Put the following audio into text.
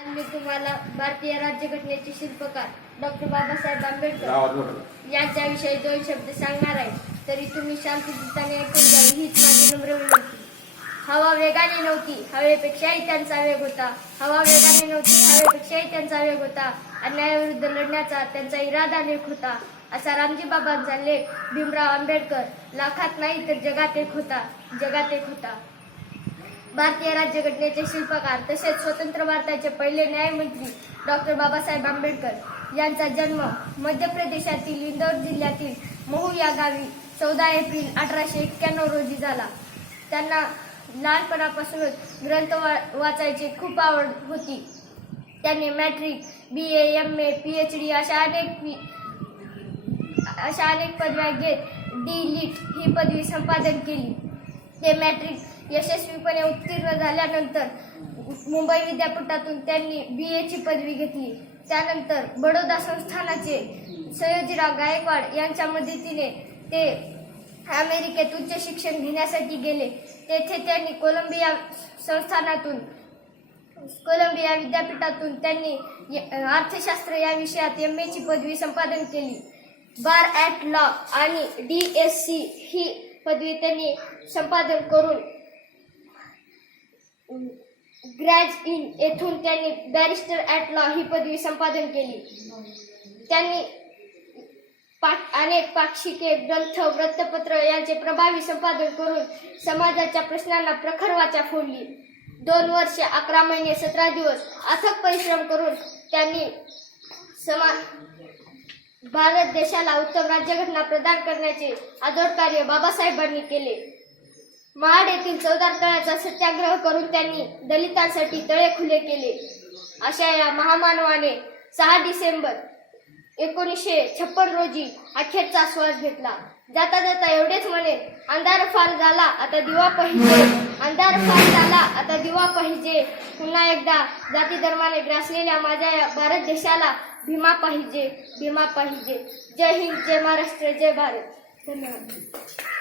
आज मी तुम्हाला भारतीय राज्यघटनेचे शिल्पकार डॉक्टर बाबासाहेब आंबेडकर यांच्याविषयी दोन शब्द सांगणार आहे. तरी तुम्ही शांतचित्ताने ऐकून घ्यावी हीच माझी नम्र विनंती. हवा वेगाने नव्हती. हवेपेक्षाही त्यांचा वेग होता. हवा वेगाने नव्हती. हवेपेक्षाही त्यांचा वेग होता. अन्यायाविरुद्ध लढण्याचा त्यांचा इरादा नेक होता. असा रामजी बाबांचा लेख भीमराव आंबेडकर लाखात नाही तर जगात एक होता. जगात एक होता. भारतीय राज्यघटनेचे शिल्पकार तसेच स्वतंत्र भारताचे पहिले न्यायमंत्री डॉक्टर बाबासाहेब आंबेडकर यांचा जन्म मध्य प्रदेशातील इंदौर जिल्ह्यातील महू या गावी चौदा एप्रिल अठराशे एक्क्याण्णव रोजी झाला. त्यांना लहानपणापासूनच ग्रंथ वा- वाचायची खूप आवड होती. त्यांनी matric B A M A P H D अशा अनेक पी- अशा अनेक पदव्या घेत डी लिट ही पदवी संपादन केली. ते मॅट्रिक यशस्वीपणे उत्तीर्ण झाल्यानंतर मुंबई विद्यापीठातून त्यांनी बी एची पदवी घेतली. त्यानंतर बडोदा संस्थानाचे सयोजीराव गायकवाड यांच्या मदतीने ते अमेरिकेत उच्च शिक्षण घेण्यासाठी गेले. तेथे त्यांनी कोलंबिया संस्थानातून कोलंबिया विद्यापीठातून त्यांनी य- अर्थशास्त्र या विषयात एम एची पदवी संपादन केली. बार ॲट लॉ आणि डी एस सी ही पदवी त्यांनी संपादन करून ग्रॅज इन येथून त्यांनी बॅरिस्टर ॲट लॉ ही पदवी संपादन केली. त्यांनी पाठ अनेक पाक्षिके ग्रंथ वृत्तपत्र यांचे प्रभावी संपादन करून समाजाच्या प्रश्नांना प्रखर वाचा फोडली. दोन वर्ष अकरा महिने सतरा दिवस अथक परिश्रम करून त्यांनी समा भारत देशाला उत्तम राज्यघटना प्रदान करण्याचे आदोड कार्य बाबासाहेबांनी केले. महाड येथील चौदार तळ्याचा सत्याग्रह करून त्यांनी दलितांसाठी तळे खुले केले. अशा या महामानवाने सहा डिसेंबर एकोणीसशे छप्पन रोजी अखेरचा श्वास घेतला. जाता जाता एवढेच म्हणे अंधार फार झाला आता दिवा पाहिजे. अंधार फार झाला आता दिवा पाहिजे. पुन्हा एकदा जाती धर्माने ग्रासलेल्या माझ्या या भारत देशाला भीमा पाहिजे भीमा पाहिजे. जय हिंद जय महाराष्ट्र जय भारत. धन्यवाद.